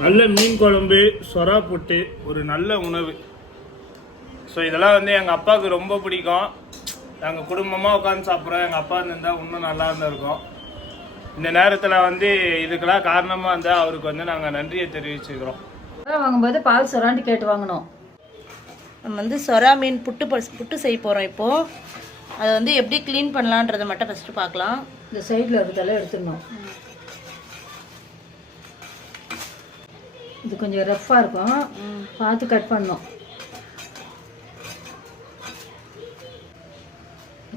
நல்ல மீன் குழம்பு சொரா புட்டு ஒரு நல்ல உணவு. ஸோ இதெல்லாம் வந்து எங்கள் அப்பாவுக்கு ரொம்ப பிடிக்கும். நாங்கள் குடும்பமாக உட்காந்து சாப்பிட்றோம். எங்கள் அப்பா இருந்தால் இன்னும் நல்லா இருந்திருக்கும் இந்த நேரத்தில் வந்து இதுக்கெல்லாம் காரணமாக இருந்தால் அவருக்கு வந்து நாங்கள் நன்றியை தெரிவிச்சுக்கிறோம். சுறா வாங்கும்போது பால் சுறாண்டி கேட்டு வாங்கணும். நம்ம வந்து சொரா மீன் புட்டு புட்டு செய்ய போகிறோம் இப்போது அதை வந்து எப்படி க்ளீன் பண்ணலான்றதை மட்டும் ஃபஸ்ட்டு பார்க்கலாம். இந்த சைடில் இருக்கிறதெல்லாம் எடுத்துடணும். இது கொஞ்சம் ரஃப்பாக இருக்கும். பார்த்து கட் பண்ணணும்.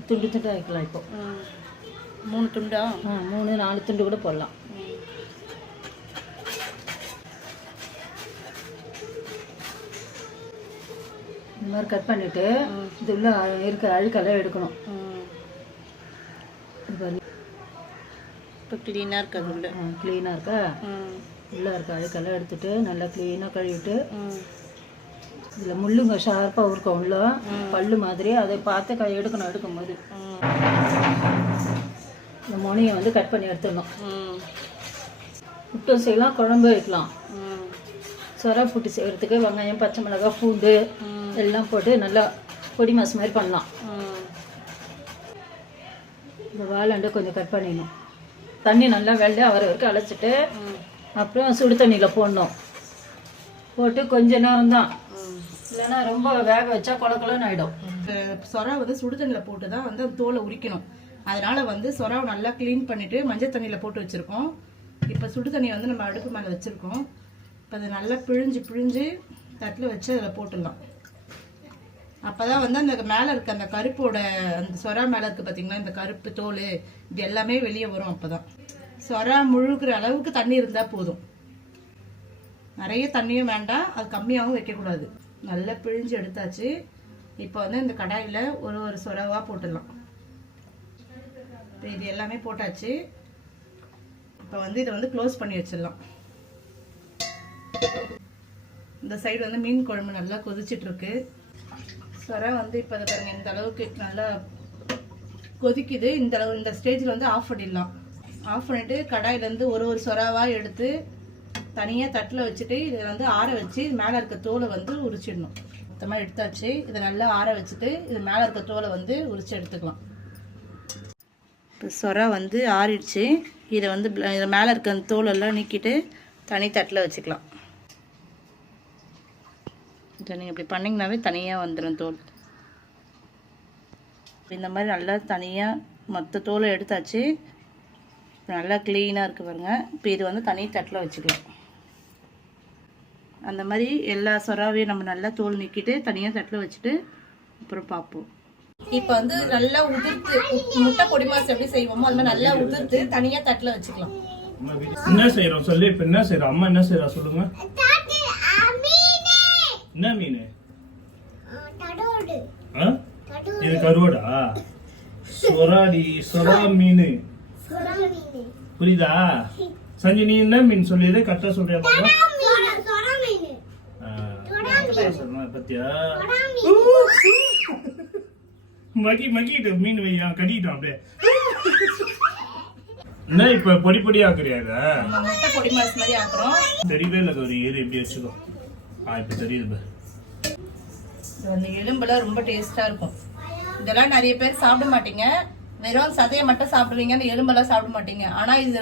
துண்டு துண்டு வைக்கலாம் இப்போ. மூணு துண்டா? ஆ மூணு நாலு துண்டு கூட போடலாம். இந்த மாதிரி கட் பண்ணிவிட்டு இது உள்ள இருக்க அழுக்கெல்லாம் எடுக்கணும். இப்போ க்ளீனாக இருக்குது உள்ள? க்ளீனாக இருக்கா? உள்ளே இருக்க அழுக்கெல்லாம் எடுத்துட்டு நல்லா க்ளீனாக கழுவிட்டு இதில் முள்ளுங்க ஷார்ப்பாக இருக்கும் உள்ள பல்லு மாதிரி அதை பார்த்து க எடுக்கணும் எடுக்கும்போது. இந்த முனையை வந்து கட் பண்ணி எடுத்துடணும். ம். புட்டும் செய்யலாம் குழம்பு வைக்கலாம். சொரா புட்டு செய்கிறதுக்கு வெங்காயம் பச்சை மிளகாய் பூண்டு எல்லாம் போட்டு நல்லா பொடி மாசு மாதிரி பண்ணலாம். இந்த வாழாண்டை கொஞ்சம் கட் பண்ணிடணும். தண்ணி நல்லா வெள்ளை வர வரைக்கும் அழைச்சிட்டு அப்புறம் சுடு தண்ணியில் போடணும். போட்டு கொஞ்ச நேரம் தான் இல்லைன்னா ரொம்ப வேக வச்சா கொல கொலன்னு ஆகிடும் சொரா வந்து சுடுதண்ணில் போட்டு தான் வந்து அந்த தோலை உரிக்கணும். அதனால வந்து சொராவை நல்லா க்ளீன் பண்ணிட்டு மஞ்சள் தண்ணியில் போட்டு வச்சுருக்கோம். இப்போ சுடு தண்ணியை வந்து நம்ம அடுப்பு மேலே வச்சுருக்கோம். இப்போ அதை நல்லா பிழிஞ்சு பிழிஞ்சு தட்டில் வச்சு அதில் போட்டுடலாம். அப்போதான் வந்து அந்த மேலே இருக்க அந்த கருப்போட அந்த சொரா மேலே இருக்குது பார்த்தீங்களா இந்த கருப்பு தோல் இது எல்லாமே வெளியே வரும் அப்பதான். சொரா முழுகிற அளவுக்கு தண்ணி இருந்தால் போதும். நிறைய தண்ணியும் வேண்டாம். அது கம்மியாகவும் வைக்கக்கூடாது. நல்லா பிழிஞ்சு எடுத்தாச்சு. இப்போ வந்து இந்த கடாயில் ஒரு ஒரு சொரவாக போட்டுடலாம். இப்போ இது எல்லாமே போட்டாச்சு. இப்போ வந்து இதை வந்து க்ளோஸ் பண்ணி வச்சிடலாம். இந்த சைடு வந்து மீன் குழம்பு நல்லா கொதிச்சிட்ருக்கு. சொரா வந்து இப்போ அதை பாருங்கள் இந்த அளவுக்கு நல்லா கொதிக்குது. இந்த அளவு இந்த ஸ்டேஜில் வந்து ஆஃப் பண்ணிடலாம் ஆஃப் பண்ணிட்டு கடாயிலேருந்து ஒரு ஒரு சொராவாக எடுத்து தனியாக தட்டில் வச்சுட்டு இதை வந்து ஆற வச்சு மேலே இருக்க தோலை வந்து உரிச்சிடணும். மொத்தமாக எடுத்தாச்சு. இதை நல்லா ஆற வச்சுட்டு இது மேலே இருக்க தோலை வந்து உரிச்சு எடுத்துக்கலாம். இப்போ சொரா வந்து ஆறிடுச்சு. இதை வந்து இதை மேலே இருக்க அந்த தோலெல்லாம் நீக்கிட்டு தனி தட்டில் வச்சுக்கலாம். இதை நீங்கள் இப்படி பண்ணிங்கனாவே தனியாக வந்துடும் தோல். இந்த மாதிரி நல்லா தனியாக மற்ற தோலை எடுத்தாச்சு. இப்ப நல்லா க்ளீனாக இருக்குது பாருங்க. இப்போ இது வந்து தனி தட்டில் வச்சுக்கலாம். அந்த மாதிரி எல்லா சொராவையும் நம்ம நல்லா தோல் நீக்கிட்டு தனியாக தட்டில் வச்சுட்டு அப்புறம் பார்ப்போம். இப்போ வந்து நல்லா உதிர்த்து முட்டை பொடி மாசு எப்படி செய்வோமோ அது மாதிரி நல்லா உதிர்த்து தனியாக தட்டில் வச்சுக்கலாம். என்ன செய்கிறோம் சொல்லி இப்போ என்ன செய்கிறோம் அம்மா என்ன செய்கிறா சொல்லுங்க. என்ன மீன்? இது கருவாடா? சொராடி சொரா மீன். புரியுதா? சஞ்சய் நீ என்ன மீன் சொல்லியது கரெக்டாக சொல்றியா பாத்தியா? மகி மகிட்டு மீன் வையா கடிக்கிட்டோம் அப்படியே. என்ன இப்ப பொடி பொடி ஆக்குறியா இத? பொடி மாசு மாதிரி ஆக்குறோம். தெரியவே இல்லை கௌரி. ஏது எப்படி வச்சுக்கோ. ஆ இப்ப தெரியுது வந்து எலும்பெல்லாம் ரொம்ப டேஸ்டா இருக்கும். இதெல்லாம் நிறைய பேர் சாப்பிட மாட்டீங்க. வெறும் சதையை மட்டும் சாப்பிடுவீங்க அந்த எலும்பெல்லாம் சாப்பிட மாட்டீங்க. ஆனா இது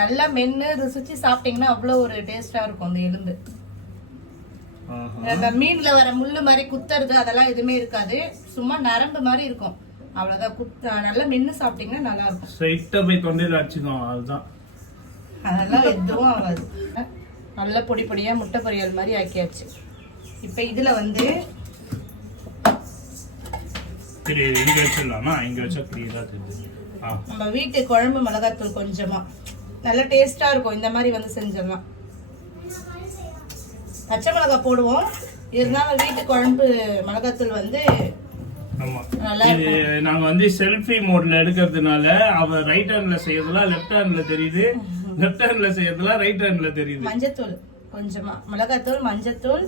நல்லா மென்னு ருசிச்சு சாப்பிட்டீங்கன்னா அவ்வளோ ஒரு டேஸ்டா இருக்கும் அந்த எலும்பு. மீன்ல வர முள்ளு மாதிரி குத்துறது அதெல்லாம் எதுவுமே இருக்காது. சும்மா நரம்பு மாதிரி இருக்கும். அவ்வளவுதான். குத்த நல்லா மென்னு சாப்பிட்டீங்கன்னா நல்லா இருக்கும். ஸ்ட்ரைட்டா போய் தொண்டையில அடிச்சுக்கோம் அதுதான். அதெல்லாம் எதுவும் ஆகாது. நல்ல பொடி பொடியா முட்டை பொரியல் மாதிரி ஆக்கியாச்சு. இப்போ இதுல வந்து சரி இங்க வச்சிடலாமா இங்க வச்சா கிளியரா தெரியுது. ஆ. நம்ம வீட்டு குழம்பு மிளகாத்தூள் கொஞ்சமா. நல்ல டேஸ்டா இருக்கும். இந்த மாதிரி வந்து செஞ்சிடலாம் பச்சை மிளகாய் போடுவோம். இருந்தாலும் வீட்டு குழம்பு மிளகாத்தூள் வந்து இது நாங்க வந்து செல்ஃபி மோட்ல எடுக்கிறதுனால அவ ரைட் ஹேண்ட்ல செய்யறதுலாம் லெஃப்ட் ஹேண்ட்ல தெரியுது. லெஃப்ட் ஹேண்ட்ல செய்யறதுலாம் ரைட் ஹேண்ட்ல தெரியுது. மஞ்சத்தூள் கொஞ்சமா. மிளகாத்தூள் மஞ்சத்தூள்.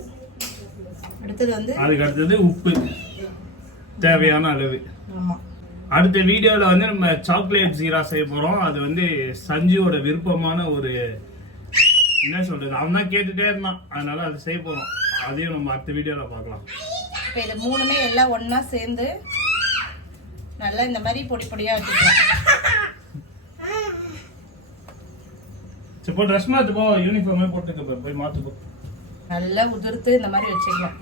அடுத்தது வந்து அதுக்கு அடுத்தது உப்பு. தேவையான அளவு. அடுத்த வீடியோல வந்து நம்ம சாக்லேட் ஜீரா செய்ய போறோம். அது வந்து சஞ்சுவோட விருப்பமான ஒரு என்ன சொல்றது அவன் தான் கேட்டுட்டே இருந்தான். அதனால அதை செய்ய போறோம். அதையும் நம்ம அடுத்த வீடியோல பார்க்கலாம். இப்போ இது மூணுமே எல்லாம் ஒண்ணா சேர்ந்து நல்லா இந்த மாதிரி பொடி பொடியா வச்சுக்கலாம். சரி போ ட்ரெஸ் போ. யூனிஃபார்மே போட்டுக்க போய் மாத்து போ. நல்லா உதிர்த்து இந்த மாதிரி வச்சுக்கலாம்.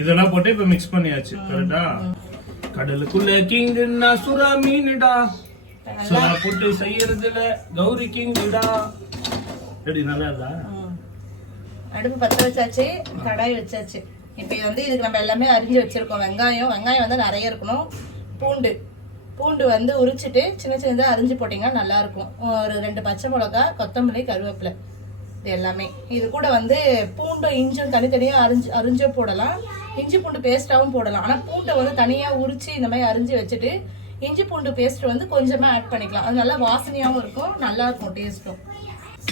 இதெல்லாம் போட்டு இப்ப மிக்ஸ் பண்ணியாச்சு கரெக்டா கடலுக்குள்ள கிங்குன்னா சுறா மீனுடா. சுறா போட்டு செய்யறதுல கௌரி கிங்குடா. எப்படி நல்லா இருக்கா. அடுப்பு பற்ற வச்சாச்சு கடாய் வச்சாச்சு. இப்போ வந்து இதுக்கு நம்ம எல்லாமே அரிஞ்சு வச்சிருக்கோம். வெங்காயம் வெங்காயம் வந்து நிறைய இருக்கணும். பூண்டு. பூண்டு வந்து உரிச்சிட்டு சின்ன சின்னதாக அரிஞ்சு போட்டிங்கன்னா நல்லா இருக்கும் ஒரு ரெண்டு பச்சை மிளகா கொத்தமல்லி கருவேப்பிலை. இது எல்லாமே. இது கூட வந்து பூண்டும் இஞ்சும் தனித்தனியாக அரிஞ்சு அரிஞ்சோ போடலாம். இஞ்சி பூண்டு பேஸ்ட்டாகவும் போடலாம். ஆனால் பூண்டை வந்து தனியாக உரிச்சு இந்த மாதிரி அரிஞ்சு வச்சுட்டு இஞ்சி பூண்டு பேஸ்ட் வந்து கொஞ்சமாக ஆட் பண்ணிக்கலாம். அது நல்லா வாசனையாகவும் இருக்கும் நல்லா இருக்கும் டேஸ்ட்டும்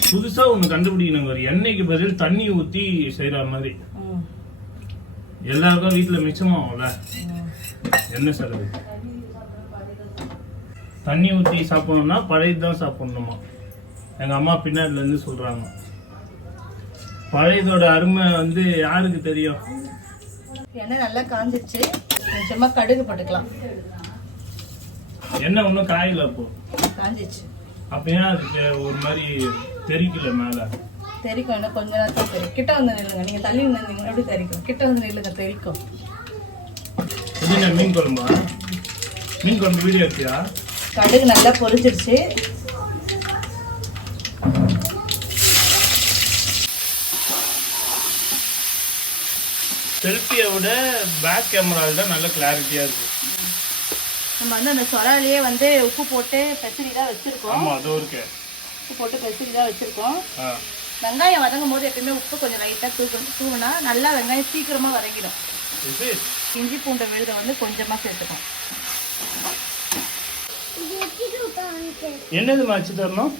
புதுசா ஒண்ணு கண்டுபிடிக்கணும் ஒரு எண்ணெய்க்கு பதில் தண்ணி ஊத்தி செய்யற மாதிரி. எல்லாருக்கும் வீட்டுல மிச்சமாகும்ல? எண்ணெய் செலவு தண்ணி ஊத்தி சாப்பிடணும்னா பழையது தான் சாப்பிடணுமா? எங்க அம்மா பின்னாடில இருந்து சொல்றாங்க. பழையதோட அருமை வந்து யாருக்கு தெரியும்? எண்ணெய் நல்லா காஞ்சிருச்சு. கொஞ்சமா கடுகு போட்டுக்கலாம். எண்ணெய் ஒன்றும் காயல அப்போ? காஞ்சிச்சு அப்ப ஏன் அதுக்கு ஒரு மாதிரி தெரிக்கல மேல? தெரிக்கும் இன்னும் கொஞ்ச நேரத்தில் தெரியும் கிட்ட வந்து நில்லுங்க. நீங்க தள்ளி நின்றீங்க எப்படி தெரிக்கும்? கிட்ட வந்து நில்லுங்க தெரிக்கும். என்ன மீன் குழம்பா? மீன் குழம்பு வீடியோ எடுத்தியா? கடுகு நல்லா பொரிச்சிருச்சு செல்ஃபியை விட பேக் கேமராவில் தான் நல்ல கிளாரிட்டியா இருக்கு. நம்ம வந்து அந்த சொராலேயே வந்து உப்பு போட்டு பெசரி தான் வச்சிருக்கோம். ஆமா அதுவும் இருக்கு. உப்பு போட்டு பெசரி தான் வச்சிருக்கோம் வெங்காயம் வதங்கும் போது எப்பயுமே உப்பு கொஞ்சம் லைட்டாக தூக்கணும் தூவினா நல்லா வெங்காயம் சீக்கிரமா வதங்கிடும். இஞ்சி பூண்டை விழுத வந்து கொஞ்சமா சேர்த்துக்கோம் என்னது வச்சு தரணும்?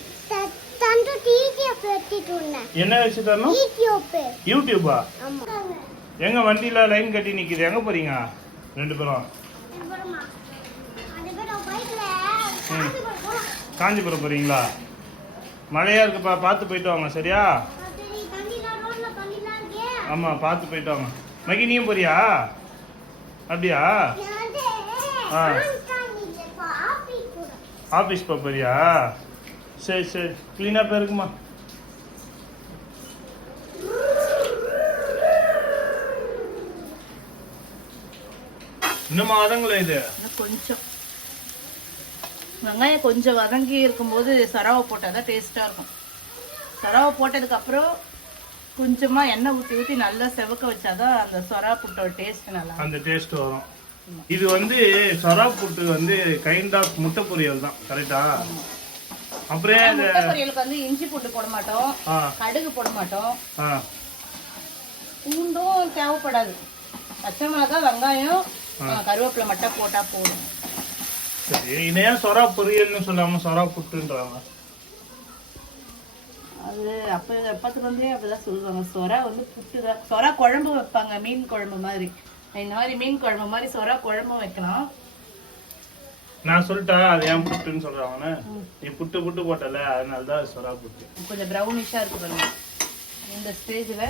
என்ன வச்சு தரணும்? யூடியூபா? ஆமா. எங்க வண்டியில லைன் கட்டி நிக்குது. எங்க போறீங்க? ரெண்டு பேரும். காஞ்சிபுரம் போறீங்களா? மழையா இருக்குப்பா. பார்த்து போயிட்டு வாங்க சரியா? ஆமா பார்த்து போயிட்டு வாங்க. மகி நீயும் போறியா? அப்படியா? ஆ. போக போறியா? சரி சரி. கிளீனா போயிருக்குமா இன்னும் மாதங்களா இது? கொஞ்சம். வெங்காயம் கொஞ்சம் வதங்கி இருக்கும்போது சராவை போட்டால் தான் டேஸ்ட்டாக இருக்கும். சராவை போட்டதுக்கப்புறம் கொஞ்சமாக எண்ணெய் ஊற்றி ஊற்றி நல்லா செவக்க வச்சாதான் அந்த சொரா புட்டோட டேஸ்ட் நல்லா. அந்த டேஸ்ட் வரும். இது வந்து சொரா புட்டு வந்து கைண்ட் ஆஃப் முட்டை பொரியல் தான் கரெக்டா அப்புறம் முட்டை பொரியலுக்கு வந்து இஞ்சி பூண்டு போட மாட்டோம் கடுகு போட மாட்டோம். பூண்டும் தேவைப்படாது. பச்சை மிளகா வெங்காயம் கருவேப்பிலை மட்டும் போட்டால் போதும். சரி இது ஏன் சொரா பொரியல்னு சொல்லாம சொரா புட்டுன்றாங்க? அது அப்போ எப்பத்துக்கு இருந்தே அப்படிதான் சொல்லுவாங்க. சொரா வந்து புட்டு தான் சொரா குழம்பு வைப்பாங்க மீன் குழம்பு மாதிரி. இந்த மாதிரி மீன் குழம்பு மாதிரி சொரா குழம்பும் வைக்கலாம். நான் சொல்லிட்டா அது ஏன் புட்டுன்னு சொல்றாங்கன்னு நீ புட்டு புட்டு போட்டல அதனால தான் சொரா புட்டு. கொஞ்சம் ப்ரௌனிஷாக இருக்கு பாருங்க. இந்த ஸ்டேஜில்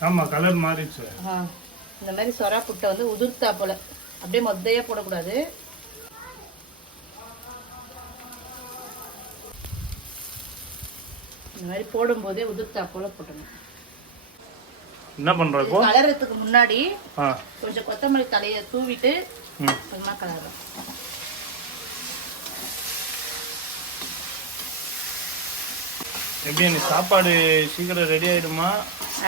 ஆமா கலர் மாறிடுச்சு. இந்த மாதிரி சொரா புட்டை வந்து உதிர்த்தா போல. அப்படியே மொத்தையா போடக்கூடாது. இந்த மாதிரி போடும்போதே உதிர்த்தா போல போட்டணும் என்ன பண்ற இப்போ? கலரத்துக்கு முன்னாடி ஆ. கொஞ்சம் கொத்தமல்லி தலையை தூவிட்டு கொஞ்சமாக கலரும் எப்படி சாப்பாடு சீக்கிரம் ரெடி ஆயிடுமா?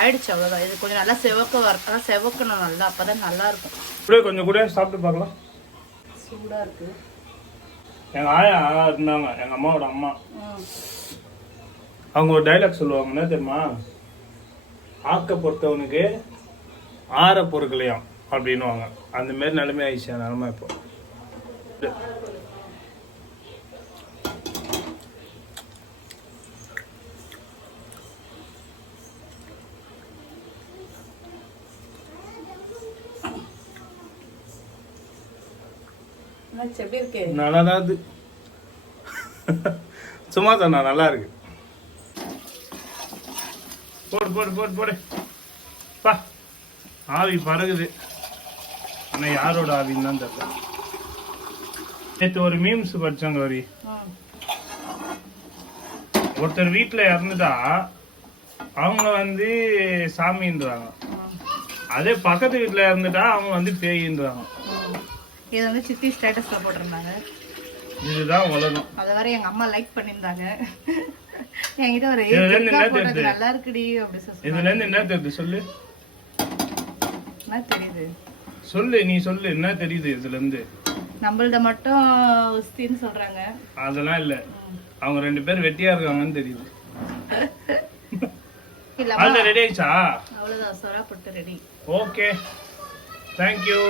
ஆயிடுச்சு அவ்வளோதான் இது கொஞ்சம் நல்லா செவக்க வர அதான் செவக்கணும் நல்லா. அப்பதான் நல்லா இருக்கும் அப்படியே கொஞ்சம் கூட சாப்பிட்டு பார்க்கலாம். சூடா இருக்கு. எங்க ஆயா இருந்தாங்க. எங்க அம்மாவோட அம்மா. அவங்க ஒரு டைலாக் சொல்லுவாங்க. என்ன தெரியுமா? ஆக்க பொறுத்தவனுக்கு ஆற பொறுக்கலையாம். அப்படின்னுவாங்க. அந்த மாதிரி நிலைமை ஆயிடுச்சு நிலைமை இப்போ. நல்லா தான் சும்மா சொன்னா நல்லா இருக்கு போடு போடு போடு போடு. பா ஆவி பறகுது. ஆனா யாரோட ஆவின்னு தான் தெரியல. நேற்று ஒரு மீம்ஸ் படிச்சாங்க வரி ஒருத்தர் வீட்டுல இறந்துட்டா அவங்க வந்து சாமின்றாங்க அதே பக்கத்து வீட்டுல இறந்துட்டா அவங்க வந்து பேயின்றாங்க இதை வந்து சித்தி ஸ்டேட்டஸ்ல போட்டிருந்தாங்க. இதுதான் உலகம். அதை வரை எங்க அம்மா லைக் பண்ணியிருந்தாங்க. என்கிட்ட ஒரு? நல்லா இருக்குடி அப்படி சொல்லி இதுல இருந்து என்ன தெரியுது சொல்லு. என்ன தெரியுது? சொல்லு நீ சொல்லு என்ன தெரியுது இதுல இருந்து? நம்மள்ட மட்டும் உஸ்தின்னு சொல்றாங்க. அதெல்லாம் இல்ல. அவங்க ரெண்டு பேரும் வெட்டியா இருக்காங்கன்னு தெரியுது. இல்ல ரெடி ஆயிடுச்சா? அவ்வளவுதான் சொரா போட்டு ரெடி ஓகே தேங்க்யூ